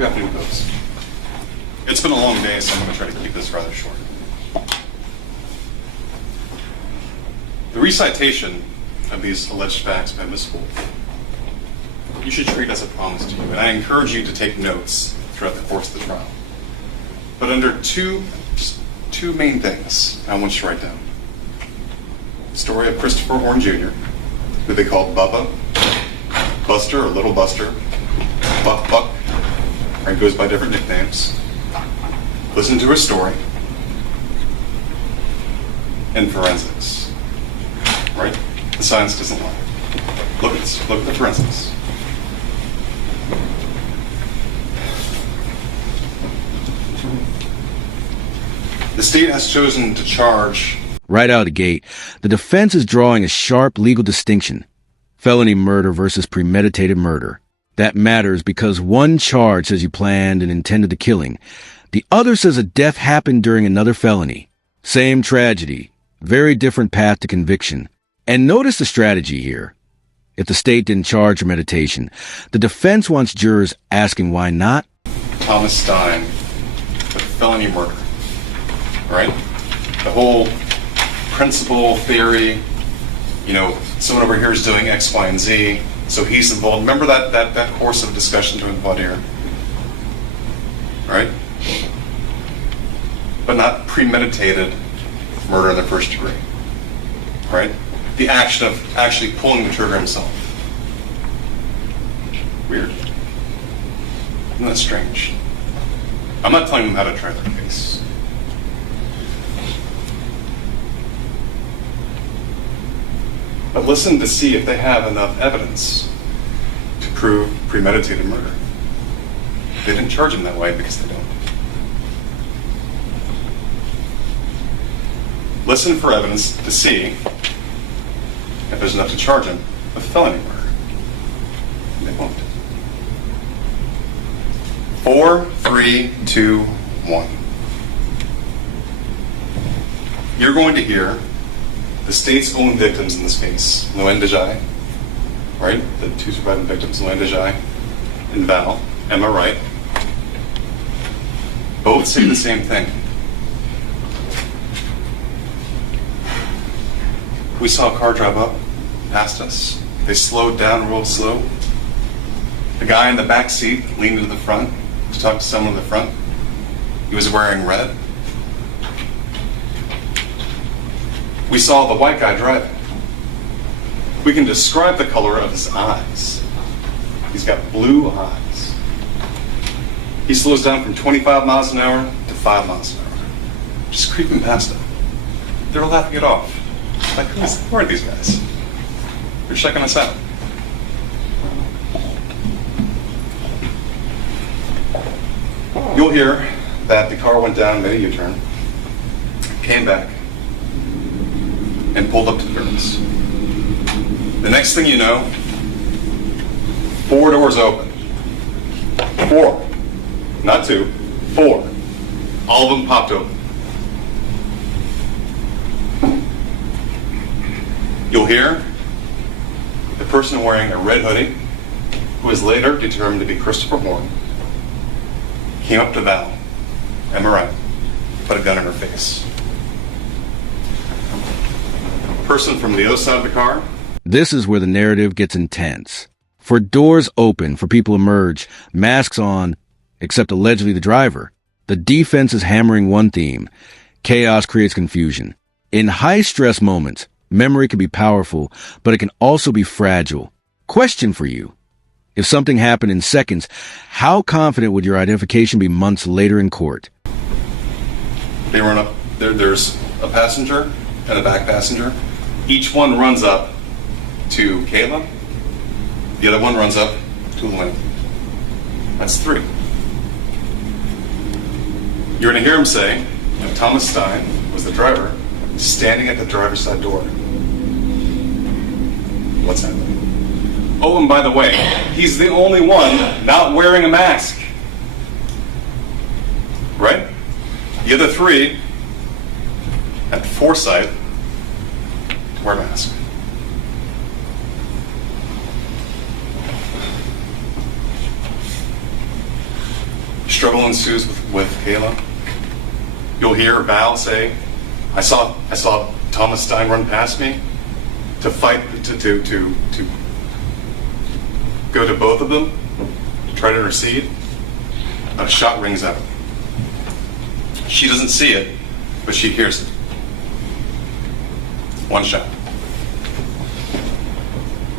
Good afternoon, folks. It's been a long day, so I'm going to try to keep this rather short. The recitation of these alleged facts by Ms. Wolf, you should treat as a promise to you, and I encourage you to take notes throughout the course of the trial. But under two main things I want you to write down. The story of Christopher Horne Jr., who they called Bubba, Buster or Little Buster, Buck, and goes by different nicknames. Listen to his story. And forensics. Right? The science doesn't lie. Look at the forensics. The state has chosen to charge. Right out of the gate, the defense is drawing a sharp legal distinction. Felony murder versus premeditated murder. That matters because one charge says you planned and intended the killing. The other says a death happened during another felony. Same tragedy, very different path to conviction. And notice the strategy here. If the state didn't charge premeditation, the defense wants jurors asking why not. Thomas Stein with felony murder. Right? The whole principle theory, someone over here is doing X, Y, and Z, so he's involved. Remember that course of discussion to voir dire? Right? But not premeditated murder in the first degree. Right? The action of actually pulling the trigger himself. Weird. Isn't that strange? I'm not telling them how to try their case. But listen to see if they have enough evidence to prove premeditated murder. They didn't charge him that way because they don't. Listen for evidence to see if there's enough to charge him with felony murder. They won't. 4, 3, 2, 1. You're going to hear the state's own victims in this case, Luann Dejai, right? The two surviving victims, Luann Dejai and Val, am I right? Both say the same thing. We saw a car drive up past us. They slowed down real slow. The guy in the back seat leaned into the front to talk to someone in the front. He was wearing red. We saw the white guy driving. We can describe the color of his eyes. He's got blue eyes. He slows down from 25 miles an hour to 5 miles an hour. Just creeping past him. They're laughing it off. Like, who are these guys? They're checking us out. You'll hear that the car went down, made a U-turn, came back, and pulled up to the curtains. The next thing you know, 4 doors open. 4. Not 2. 4. All of them popped open. You'll hear the person wearing a red hoodie, who was later determined to be Christopher Horne, came up to Val, am I right, put a gun in her face. Person from the other side of the car. This is where the narrative gets intense. For doors open, for people emerge, masks on, except allegedly the driver. The defense is hammering one theme. Chaos creates confusion. In high-stress moments, memory can be powerful, but it can also be fragile. Question for you. If something happened in seconds, how confident would your identification be months later in court? They run up. There's a passenger and a back passenger. Each one runs up to Kayla. The other one runs up to Lynn. That's 3. You're going to hear him say that Thomas Stein was the driver standing at the driver's side door. What's happening? Oh, and by the way, he's the only one not wearing a mask. Right? The other 3 had foresight to wear a mask. struggle ensues with Kayla. You'll hear Val say, I saw Thomas Stein run past me to fight, to go to both of them, to try to intercede. But a shot rings out. She doesn't see it, but she hears it. One shot.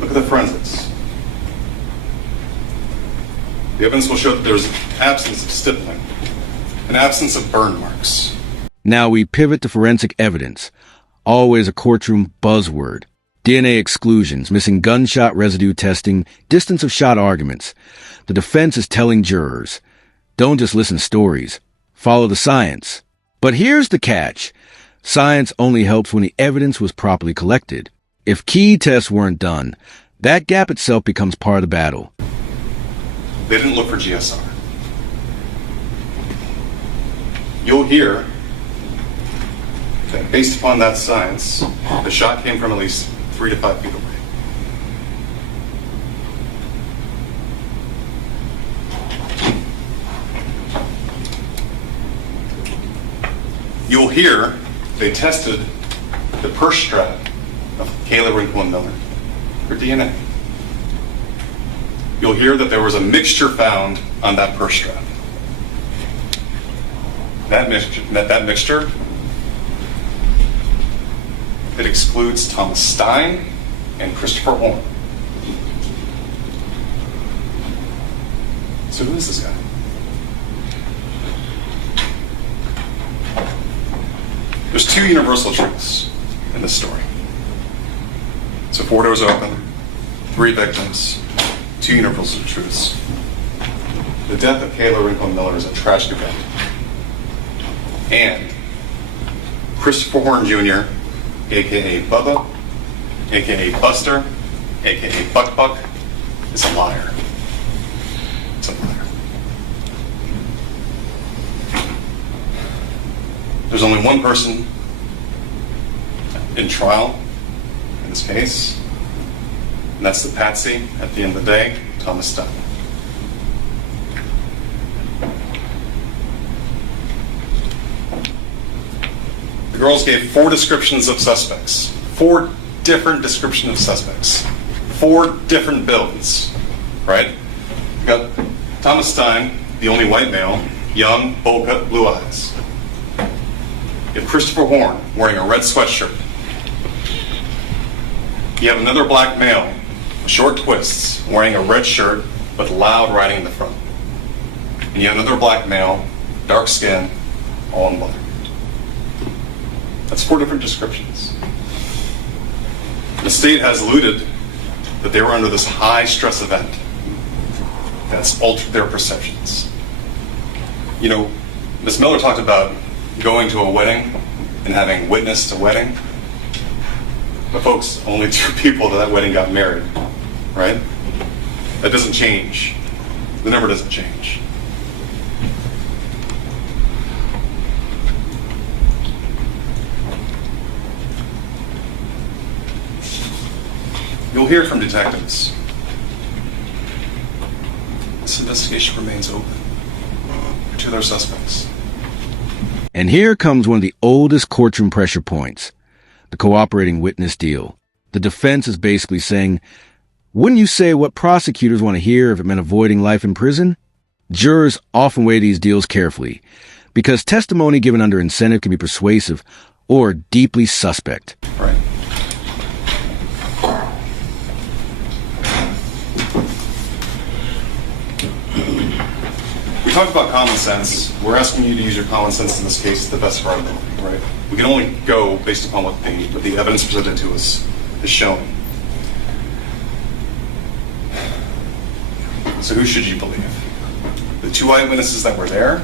Look at the forensics. The evidence will show that there's an absence of stippling, an absence of burn marks. Now we pivot to forensic evidence, always a courtroom buzzword. DNA exclusions, missing gunshot residue testing, distance of shot arguments. The defense is telling jurors, don't just listen to stories, follow the science. But here's the catch. Science only helps when the evidence was properly collected. If key tests weren't done, that gap itself becomes part of the battle. They didn't look for GSR. You'll hear that based upon that science, the shot came from at least 3 to 5 feet away. You'll hear they tested the purse strap of Kayla Winkle and Miller for DNA. You'll hear that there was a mixture found on that purse strap. That mixture, it excludes Thomas Stein and Christopher Horne. So who is this guy? There's 2 universal truths in this story. So 4 doors open, 3 victims, 2 universal truths. The death of Kayla Winkle Miller is a tragic event. And Christopher Horne Jr., a.k.a. Bubba, a.k.a. Buster, a.k.a. Buck Buck, is a liar. It's a liar. There's only one person in trial in this case, and that's the Patsy, at the end of the day, Thomas Stein. The girls gave 4 descriptions of suspects, 4 different descriptions of suspects, 4 different builds, right? You got Thomas Stein, the only white male, young, bowl cut, blue eyes. You have Christopher Horne wearing a red sweatshirt. You have another black male, short twists, wearing a red shirt with loud writing in the front. And you have another black male, dark skin, all in black. That's 4 different descriptions. The state has alluded that they were under this high stress event that's altered their perceptions. You know, Ms. Miller talked about going to a wedding and having witnessed a wedding. But folks, only 2 people to that wedding got married, right? That doesn't change. The number doesn't change. You'll hear from detectives. This investigation remains open to their suspects. And here comes one of the oldest courtroom pressure points, the cooperating witness deal. The defense is basically saying, wouldn't you say what prosecutors want to hear if it meant avoiding life in prison? Jurors often weigh these deals carefully, because testimony given under incentive can be persuasive or deeply suspect. Right. We talked about common sense. We're asking you to use your common sense in this case to the best of our ability, right? We can only go based upon what the evidence presented to us is showing. So who should you believe? The 2 eyewitnesses that were there?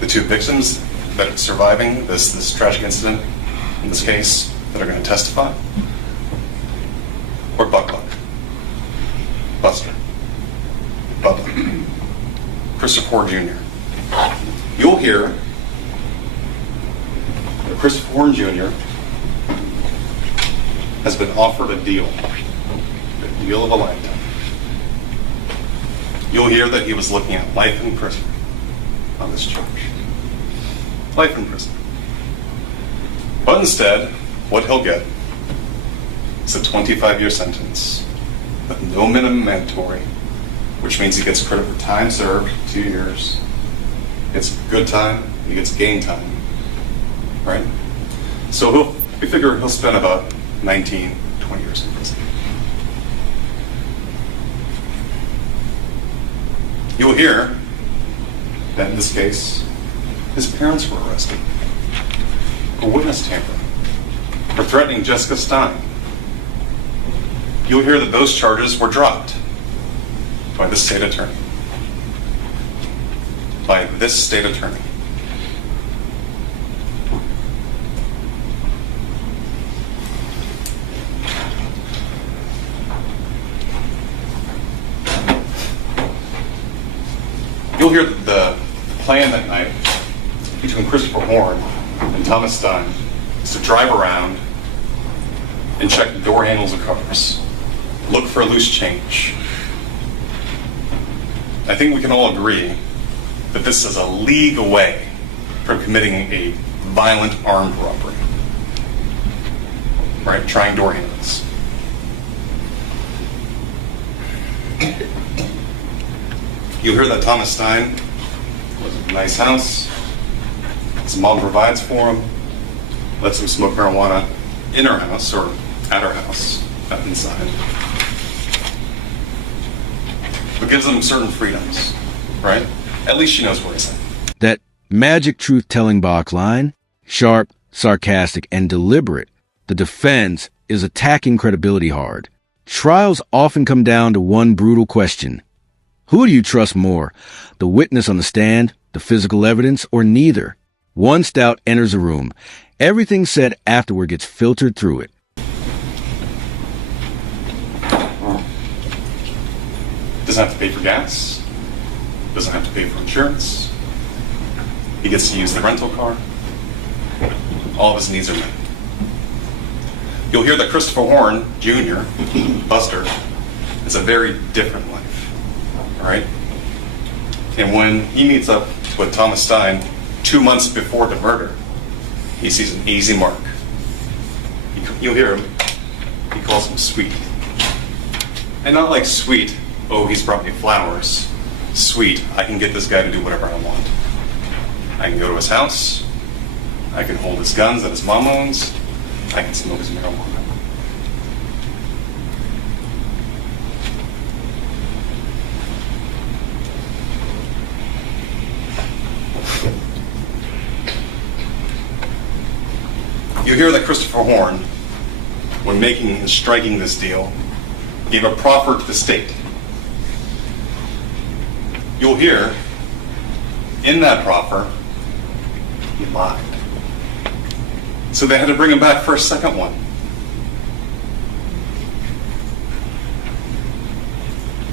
The 2 victims that are surviving this tragic incident in this case that are going to testify? Or Buck Buck? Buster? Bubba? Christopher Horne Jr. You'll hear that Christopher Horne Jr. has been offered a deal of a lifetime. You'll hear that he was looking at life in prison on this charge. Life in prison. But instead, what he'll get is a 25-year sentence with no minimum mandatory, which means he gets credit for time served, 2 years. It's good time, he gets gain time, right? So we figure he'll spend about 19, 20 years in prison. You'll hear that in this case, his parents were arrested for witness tampering, for threatening Jessica Stein. You'll hear that those charges were dropped by the state attorney. By this state attorney. You'll hear the plan that night between Christopher Horne and Thomas Stein is to drive around and check the door handles of cars, look for loose change. I think we can all agree that this is a league away from committing a violent armed robbery. Right? Trying door handles. You'll hear that Thomas Stein lives in a nice house. His mom provides for him, lets him smoke marijuana in her house or at her house, not inside. But gives him certain freedoms, right? At least she knows where he's at. That magic truth-telling Bach line, sharp, sarcastic, and deliberate, the defense is attacking credibility hard. Trials often come down to one brutal question. Who do you trust more, the witness on the stand, the physical evidence, or neither? Once doubt enters a room, everything said afterward gets filtered through it. Doesn't have to pay for gas. Doesn't have to pay for insurance. He gets to use the rental car. All of his needs are met. You'll hear that Christopher Horne Jr., Buster, is a very different life. All right? And when he meets up with Thomas Stein 2 months before the murder, he sees an easy mark. You'll hear him. He calls him sweet. And not like sweet, oh, he's brought me flowers. Sweet, I can get this guy to do whatever I want. I can go to his house. I can hold his guns that his mom owns. I can smoke his marijuana. You hear that Christopher Horne, when making and striking this deal, gave a proffer to the state. You'll hear, in that proffer, he lied. So they had to bring him back for a second one.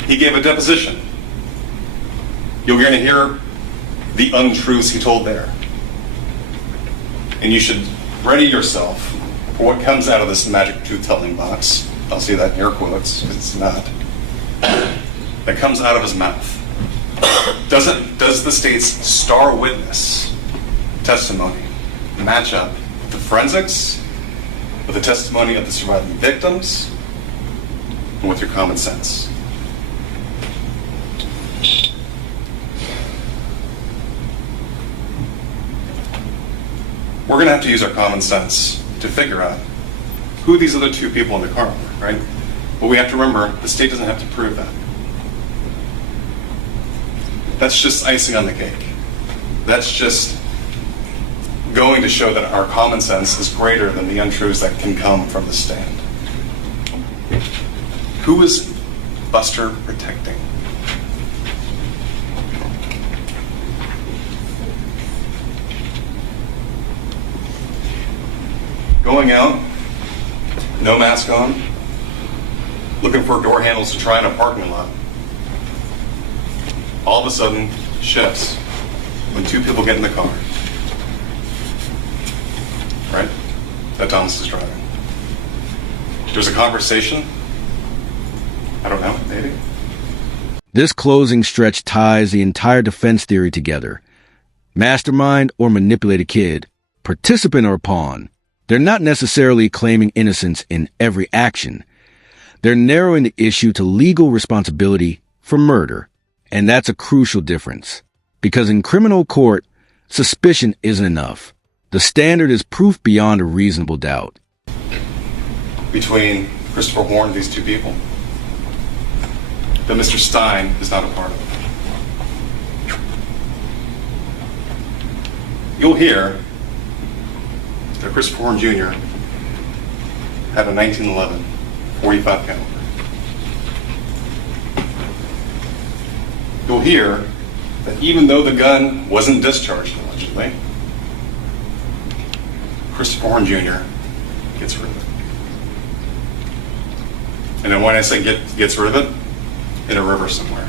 He gave a deposition. You're going to hear the untruths he told there. And you should ready yourself for what comes out of this magic truth-telling box. I'll see that in air quotes, because it's not. That comes out of his mouth. Does the state's star witness testimony match up with the forensics, with the testimony of the surviving victims, and with your common sense? We're going to have to use our common sense to figure out who these other two people in the car were, right? But we have to remember, the state doesn't have to prove that. That's just icing on the cake. That's just going to show that our common sense is greater than the untruths that can come from the stand. Who is Buster protecting? Going out, no mask on, looking for door handles to try in a parking lot. All of a sudden, shifts when two people get in the car. Right? That Thomas is driving. There's a conversation. I don't know, maybe. This closing stretch ties the entire defense theory together. Mastermind or manipulated kid, participant or pawn. They're not necessarily claiming innocence in every action. They're narrowing the issue to legal responsibility for murder. And that's a crucial difference. Because in criminal court, suspicion isn't enough. The standard is proof beyond a reasonable doubt. Between Christopher Horne and these two people, that Mr. Stein is not a part of. You'll hear that Christopher Horne Jr. had a 1911 .45 caliber. You'll hear that even though the gun wasn't discharged allegedly, Christopher Horne Jr. gets rid of it. And then when I say gets rid of it, in a river somewhere.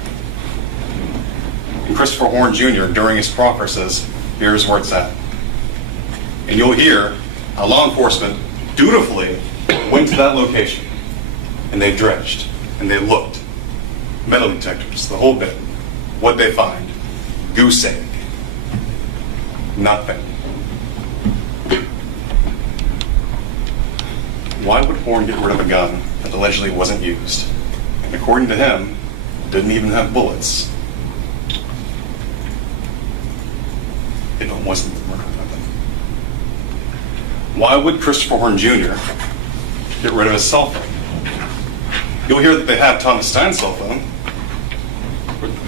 And Christopher Horne Jr. during his proffer says, here's where it's at. And you'll hear how law enforcement dutifully went to that location. And they dredged, and they looked. Metal detectors, the whole bit. What'd they find? Goose egg. Nothing. Why would Horne get rid of a gun that allegedly wasn't used? And according to him, didn't even have bullets. If it wasn't the murder weapon. Why would Christopher Horne Jr. get rid of his cell phone? You'll hear that they have Thomas Stein's cell phone.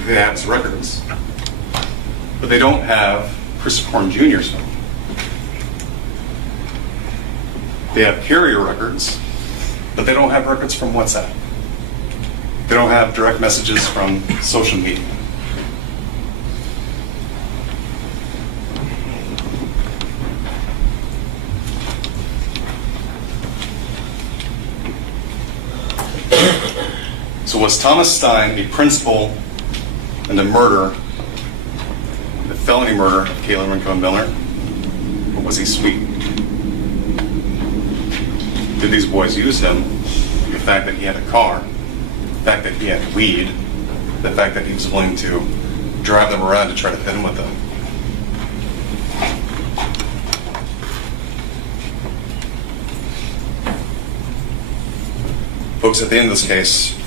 They have his records. But they don't have Christopher Horne Jr.'s phone. They have carrier records, but they don't have records from WhatsApp. They don't have direct messages from social media. So was Thomas Stein a principal in the murder, the felony murder of Kayla Rincon Miller? Or was he sweet? Did these boys use him? The fact that he had a car, the fact that he had weed, the fact that he was willing to drive them around to try to fit in with them. Folks, at the end of this case,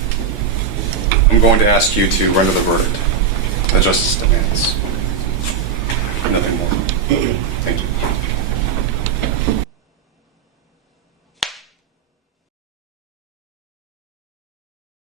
I'm going to ask you to render the verdict that justice demands. Nothing more. Thank you.